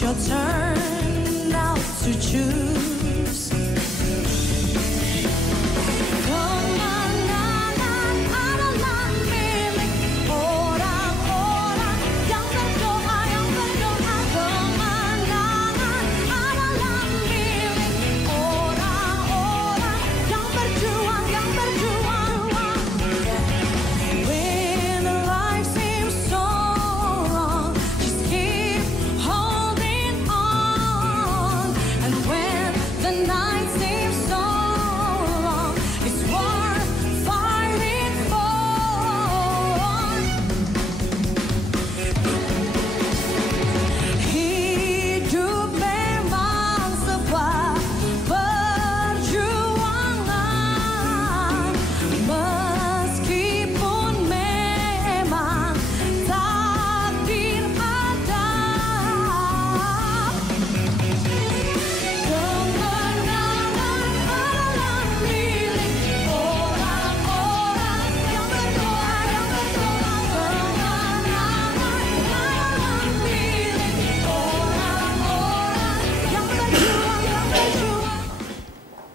Your turn now to choose. Kemenangan adalah milik orang-orang yang berdoa, Kemenangan adalah milik orang-orang yang berjuang, When the life seems so long, just keep holding on. And when the night seems so long, it's worth fighting for. Hidup memang sebuah perjuangan, meskipun memang takdir ada. Kemenangan adalah milik orang-orang yang berdoa, Kemenangan adalah milik orang-orang yang berjuang.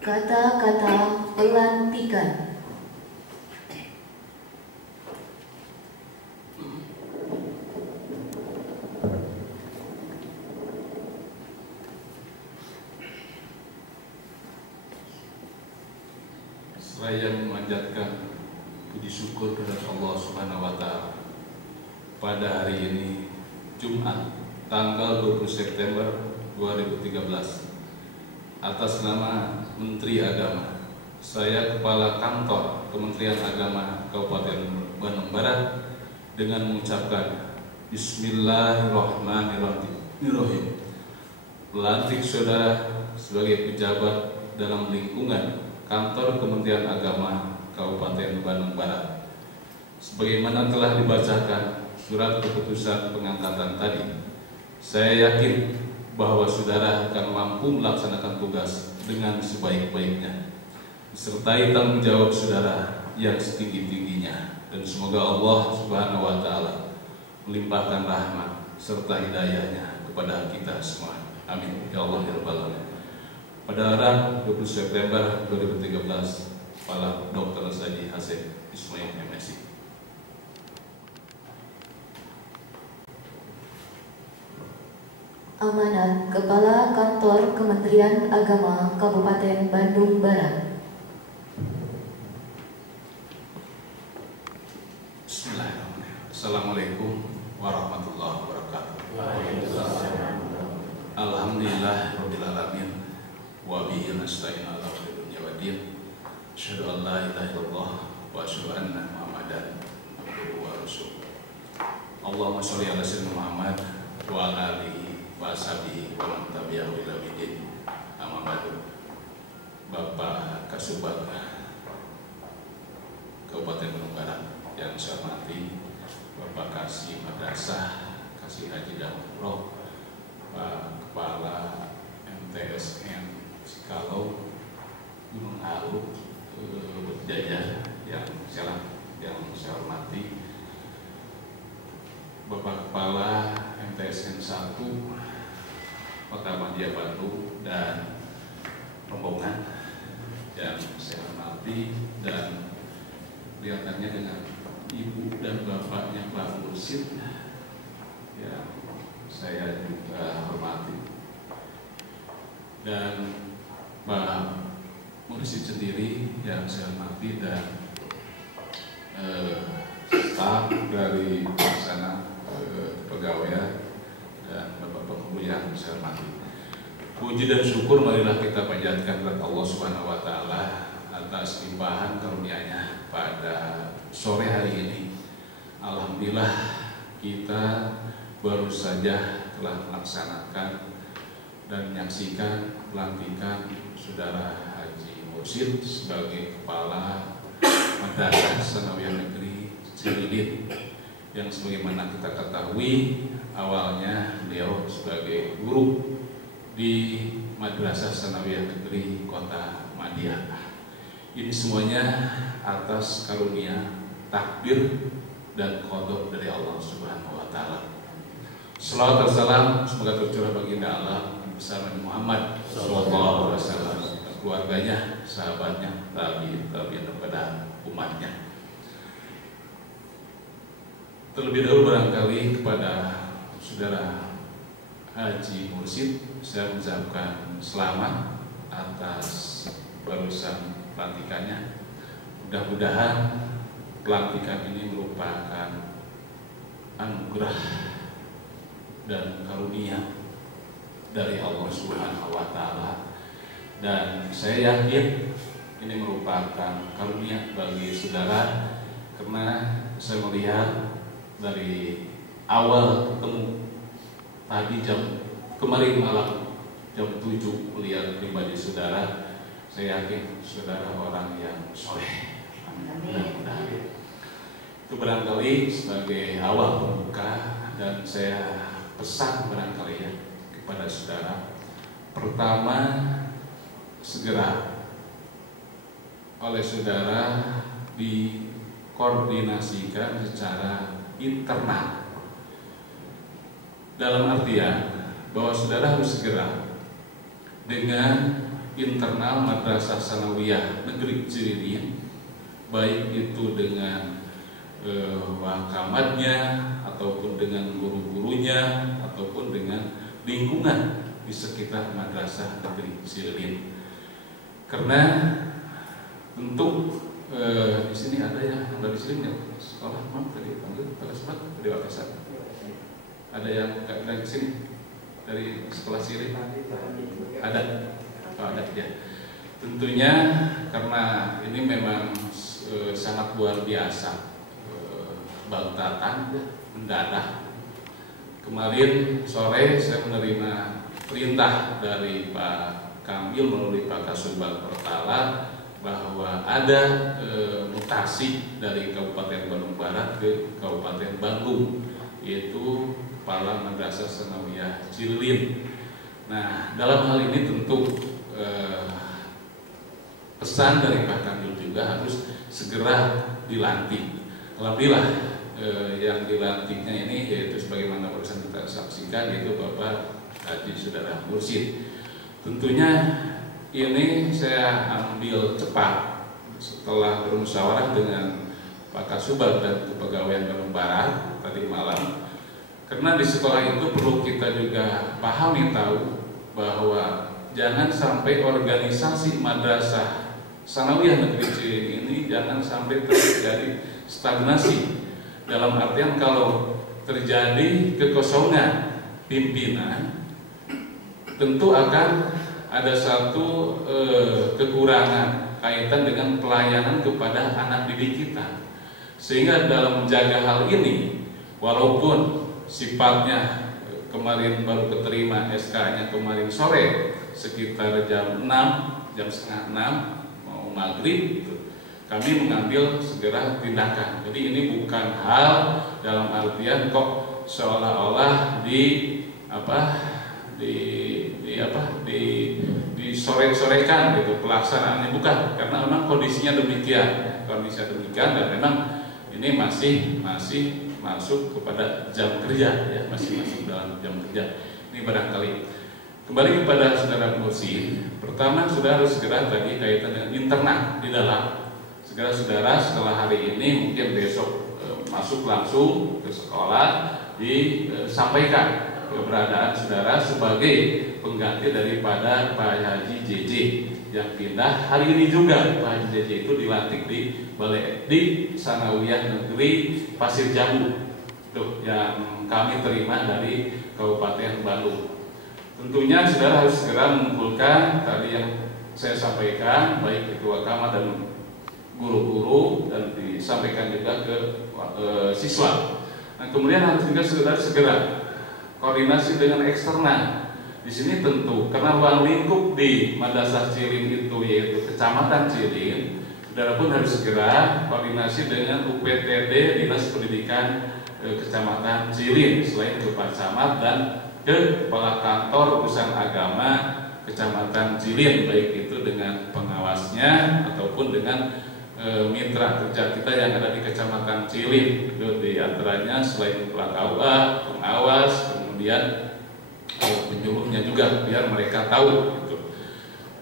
Kata-kata pelantikan. Saya memanjatkan puji syukur kepada Allah Subhanahu wa Ta'ala pada hari ini, Jumat, tanggal 20 September 2013, atas nama Menteri Agama, saya Kepala Kantor Kementerian Agama Kabupaten Bandung Barat dengan mengucapkan Bismillahirrahmanirrahim, melantik saudara sebagai pejabat dalam lingkungan Kantor Kementerian Agama Kabupaten Bandung Barat. Sebagaimana telah dibacakan surat keputusan pengangkatan tadi, saya yakin bahwa saudara akan mampu melaksanakan tugas dengan sebaik-baiknya, disertai tanggung jawab saudara yang setinggi-tingginya, dan semoga Allah Subhanahu wa Ta'ala melimpahkan rahmat serta hidayahnya kepada kita semua. Amin ya Allah ya Rabbal Alamin. Pada hari 20 September 2013, Kepala Dr. Saji Hasib Ismail MSI. Amanat Kepala Kantor Kementerian Agama Kabupaten Bandung Barat. Bismillahirrahmanirrahim. Assalamualaikum warahmatullahi wabarakatuh. Alhamdulillah rabbil alamin. Wa bihi nasta'in ala umuri dunya waddin. Asyhadu an la ilaha illallah wa asyhadu anna Muhammadan abduhu wa rasuluh. Allahumma sholli ala sayyidina Muhammad wa ala alihi wa ashabihi wa man tabi'ahu ila yaumil. Amma ba'du. Bapak Kasubag Kabupaten Bandung Barat yang saya hormati, Bapak Kasih Madrasah, Kasih Haji dan Umroh, Pak Kepala MTSN Sikalau Gunung Alu Jaya yang saya hormati, Bapak Kepala MTSN 1 Kota Madya Bandung dan rombongan yang saya hormati, dan kelihatannya dengan ibu dan bapaknya Pak Mursid yang saya juga hormati, dan Pak Mursid sendiri yang saya hormati, dan staf dari pelaksana pegawai dan Bapak Penghulu yang saya hormati. Puji dan syukur marilah kita panjatkan kepada Allah Subhanahu wa Ta'ala atas limpahan karunia-Nya pada sore hari ini. Alhamdulillah kita baru saja telah melaksanakan dan menyaksikan pelantikan Saudara Haji Mursid sebagai Kepala Madrasah Sanawiyah Negeri Cililin, yang sebagaimana kita ketahui awalnya beliau sebagai guru di Madrasah Sanawiyah Negeri Kota Madya Ini semuanya atas karunia, takdir dan qada dari Allah Subhanahu wa taala. Shalawat dan salam semoga tercurah baginda Allah besar Nabi Muhammad sallallahu alaihi wasallam, keluarganya, sahabatnya, tabi'in kepada umatnya. Terlebih dahulu barangkali kepada saudara Haji Mursid saya mengucapkan selamat atas barusan pelantikannya. Mudah-mudahan pelantikan ini merupakan anugerah dan karunia dari Allah Subhanahu wa taala, dan saya yakin ini merupakan karunia bagi saudara karena saya melihat dari awal ketemu tadi kemarin malam jam 7 melihat pribadi saudara, saya yakin saudara orang yang soleh. Mudah-mudahan itu barangkali sebagai awal pembuka, dan saya pesan barangkali ya kepada saudara. Pertama, segera oleh saudara dikoordinasikan secara internal, dalam artian bahwa saudara harus segera dengan internal Madrasah Sanawiyah Negeri Cirilin, baik itu dengan wakamatnya ataupun dengan guru-gurunya ataupun dengan lingkungan di sekitar Madrasah Negeri Cirilin. Karena tentu di sini ada yang dari sini sekolah tadi panggil pada sempat dari Wakasan. Ada yang dari sini dari sekolah Cirilin ada, ada ya. Tentunya karena ini memang sangat luar biasa, bangtatan mendadak. Kemarin sore saya menerima perintah dari Pak Kamil melalui Pak Kasubag Pertala bahwa ada mutasi dari Kabupaten Bandung Barat ke Kabupaten Bandung, yaitu Kepala Madrasah Sanawiyah Cirilin. Nah, dalam hal ini tentu pesan dari Pak Kamil juga harus segera dilantik. Alhamdulillah yang dilantiknya ini yaitu sebagaimana barusan kita saksikan, yaitu Bapak Haji Saudara Mursid. Tentunya ini saya ambil cepat setelah bermusyawarah dengan Pak Kasubag dan Kepegawaian Bandung Barat tadi malam, karena di sekolah itu perlu kita juga pahami tahu bahwa jangan sampai organisasi Madrasah Sanawiyah Negeri Cirilin ini jangan sampai terjadi stagnasi. Dalam artian kalau terjadi kekosongan pimpinan, tentu akan ada satu kekurangan kaitan dengan pelayanan kepada anak didik kita. Sehingga dalam menjaga hal ini, walaupun sifatnya kemarin baru keterima SK-nya kemarin sore sekitar jam 6, jam setengah 6 mau maghrib gitu, kami mengambil segera tindakan. Jadi ini bukan hal dalam artian kok seolah-olah disore-sorekan gitu pelaksanaannya, bukan, karena memang kondisinya demikian, dan memang ini masih masuk kepada jam kerja ya, masih masuk dalam jam kerja. Ini barangkali kembali kepada saudara Mursid. Pertama, saudara harus segera tadi kaitan dengan internal di dalam. Segera saudara setelah hari ini mungkin besok masuk langsung ke sekolah, disampaikan keberadaan saudara sebagai pengganti daripada Pak Haji JJ yang pindah hari ini juga. Pak Haji JJ itu dilantik di Sanawiyah Negeri Pasir Jambu tuh, yang kami terima dari Kabupaten Bandung. Tentunya saudara harus segera mengumpulkan tadi yang saya sampaikan, baik ketua kamar dan guru-guru, dan disampaikan juga ke siswa. Nah, kemudian harus juga saudara segera koordinasi dengan eksternal. Di sini tentu karena ruang lingkup di Madrasah Cirilin itu yaitu Kecamatan Cirilin, saudara pun harus segera koordinasi dengan UPTD Dinas Pendidikan Kecamatan Cirilin, selain ke Pak Camat dan ke Kepala Kantor Urusan Agama Kecamatan Cilin, baik itu dengan pengawasnya ataupun dengan mitra kerja kita yang ada di Kecamatan Cilin. Itu di antaranya selain kepala KUA, pengawas, kemudian penyuluhnya juga biar mereka tahu gitu.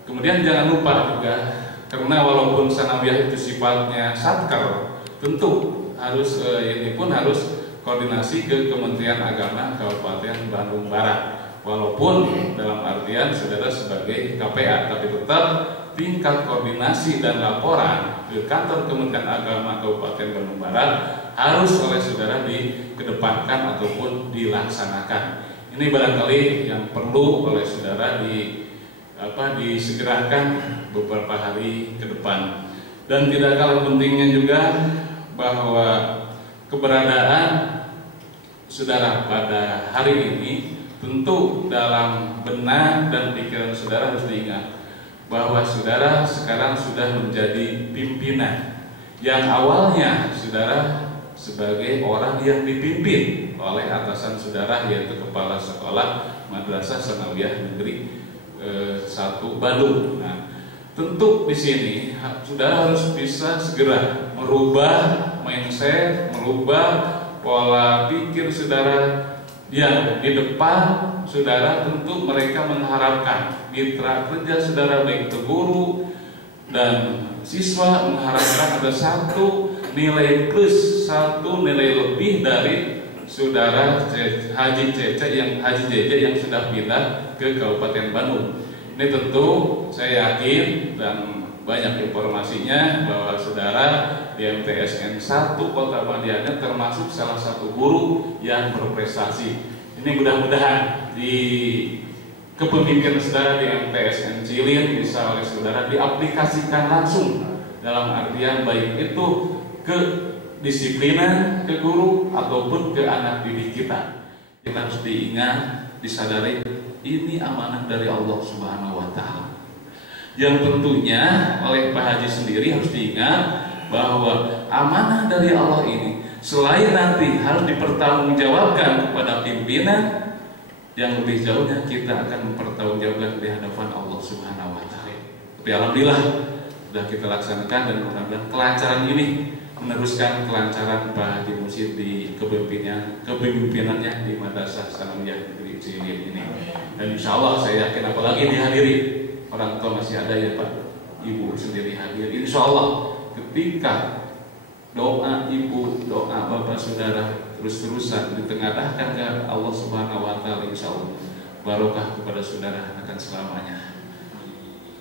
Kemudian jangan lupa juga, karena walaupun sanawiyah itu sifatnya satker, tentu harus ini pun harus koordinasi ke Kementerian Agama Kabupaten Bandung Barat. Walaupun dalam artian saudara sebagai KPA, tapi tetap tingkat koordinasi dan laporan ke kantor Kementerian Agama Kabupaten Bandung Barat harus oleh saudara dikedepankan ataupun dilaksanakan. Ini barangkali yang perlu oleh saudara disegerakan beberapa hari ke depan. Dan tidak kalah pentingnya juga bahwa keberadaan saudara pada hari ini tentu dalam benak dan pikiran saudara harus diingat bahwa saudara sekarang sudah menjadi pimpinan yang awalnya saudara sebagai orang yang dipimpin oleh atasan saudara, yaitu Kepala Sekolah Madrasah Sanawiyah Negeri 1 Bandung. Nah, tentu di sini saudara harus bisa segera merubah mindset, merubah pola pikir saudara. Yang di depan saudara tentu mereka mengharapkan mitra kerja saudara baik itu guru dan siswa mengharapkan ada satu nilai plus, satu nilai lebih dari saudara Haji JJ yang sudah pindah ke Kabupaten Bandung. Ini tentu saya yakin dan banyak informasinya bahwa saudara di MTSN 1 Kota Madiana termasuk salah satu guru yang berprestasi. Ini mudah-mudahan di kepemimpinan saudara di MTSN Cilin bisa oleh saudara diaplikasikan langsung dalam artian baik itu ke disiplinan, ke guru ataupun ke anak didik kita. Kita harus diingat, disadari ini amanah dari Allah Subhanahu wa Ta'ala. Yang tentunya oleh Pak Haji sendiri harus diingat bahwa amanah dari Allah ini selain nanti harus dipertanggungjawabkan kepada pimpinan, yang lebih jauhnya kita akan mempertanggungjawabkan di hadapan Allah Subhanahu wa Ta'ala. Tapi alhamdulillah sudah kita laksanakan dan mudah-mudahan kelancaran ini meneruskan kelancaran Pak Haji Mursyid di kepemimpinannya di Madrasah Sanawiyah Negeri Cilin ini. Dan insya Allah saya yakin apalagi dihadiri orang tua masih ada ya Pak, Ibu sendiri hadir. Insya Allah ketika doa ibu, doa bapak saudara terus-terusan ditengadahkan ke Allah Subhanahu wa Ta'ala, insya Allah barokah kepada saudara akan selamanya.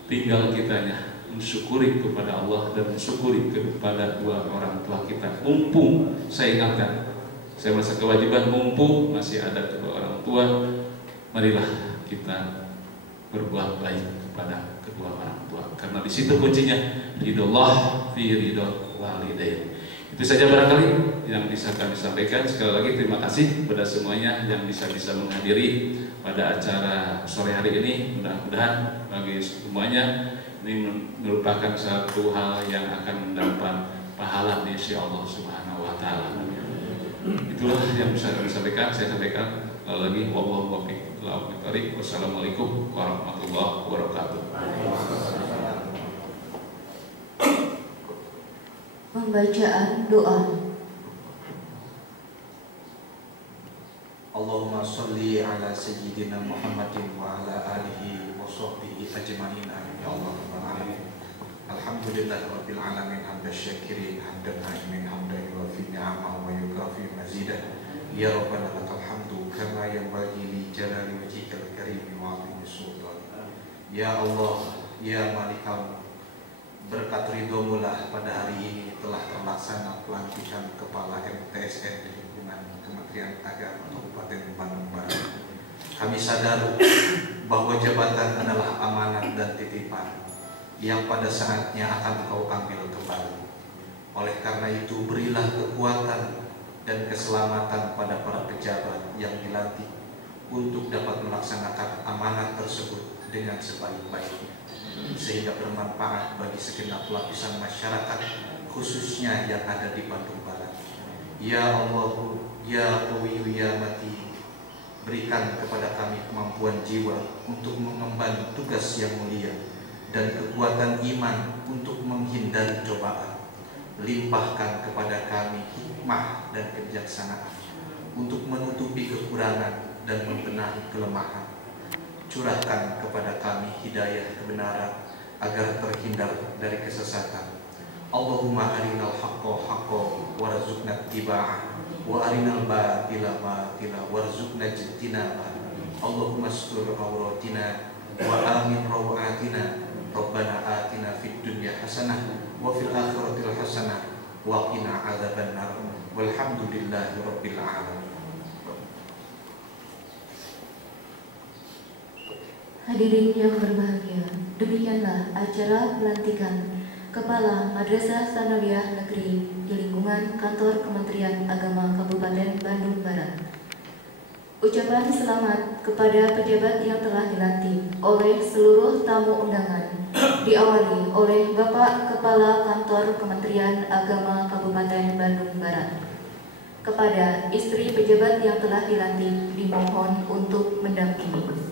Tinggal kitanya mensyukuri kepada Allah dan mensyukuri kepada dua orang tua kita. Mumpung saya ingatkan, saya merasa kewajiban, mumpung masih ada kedua orang tua, marilah kita berbuat baik kepada kedua orang tua, karena di situ kuncinya ridullah fi ridho walidain. Itu saja barangkali yang bisa kami sampaikan. Sekali lagi terima kasih kepada semuanya yang bisa menghadiri pada acara sore hari ini. Mudah-mudahan bagi semuanya ini merupakan satu hal yang akan mendapat pahala insya Allah Subhanahu wa Ta'ala. Itulah yang bisa kami sampaikan. Saya sampaikan lagi wallahu muwaffiq. Wassalamualaikum warahmatullahi wabarakatuh. Pembacaan doa. Allahumma sholli ala sayyidina Muhammadin wa ala alihi wa sahbihi ajma'in. Amin ya Allah rabbal alamin. Alhamdulillahirabbil alamin hamdan syakirin hamdan na'imin hamdan yuwafi ni'amahu wa yukafi mazidah. Ya Rabbana lakal hamdu kama yanbaghi li jalali wajhikal karim wa 'azimi sultan. Ya Allah, ya Malikal, berkat ridho-Mu lah pada hari ini telah terlaksana pelantikan Kepala MTSN di lingkungan Kementerian Agama Kabupaten Bandung Barat. Kami sadar bahwa jabatan adalah amanat dan titipan yang pada saatnya akan Engkau ambil kembali. Oleh karena itu, berilah kekuatan dan keselamatan pada para pejabat yang dilantik untuk dapat melaksanakan amanat tersebut dengan sebaik-baiknya, sehingga bermanfaat bagi segenap lapisan masyarakat, khususnya yang ada di Bandung Barat. Ya Allah, ya Qawiyyu ya Mati, Berikan kepada kami kemampuan jiwa untuk mengemban tugas yang mulia dan kekuatan iman untuk menghindari cobaan. Limpahkan kepada kami hikmah dan kebijaksanaan untuk menutupi kekurangan dan membenahi kelemahan. Curahkan kepada kami hidayah kebenaran agar terhindar dari kesesatan. Allahumma arinal haqqa haqqa warzuqna ittiba'ah wa arinal batila batila warzuqna ijtinabah. Allahumma astur auratina wa amin rawatina. Rabbana atina fid dunya hasanah wa fil akhirati hasanah wa qina adzabannar. Walhamdulillahi rabbil alamin. Hadirin yang berbahagia, demikianlah acara pelantikan Kepala Madrasah Tsanawiyah Negeri di lingkungan Kantor Kementerian Agama Kabupaten Bandung Barat. Ucapan selamat kepada pejabat yang telah dilantik oleh seluruh tamu undangan diawali oleh Bapak Kepala Kantor Kementerian Agama Kabupaten Bandung Barat. Kepada istri pejabat yang telah dilantik dimohon untuk mendampingi.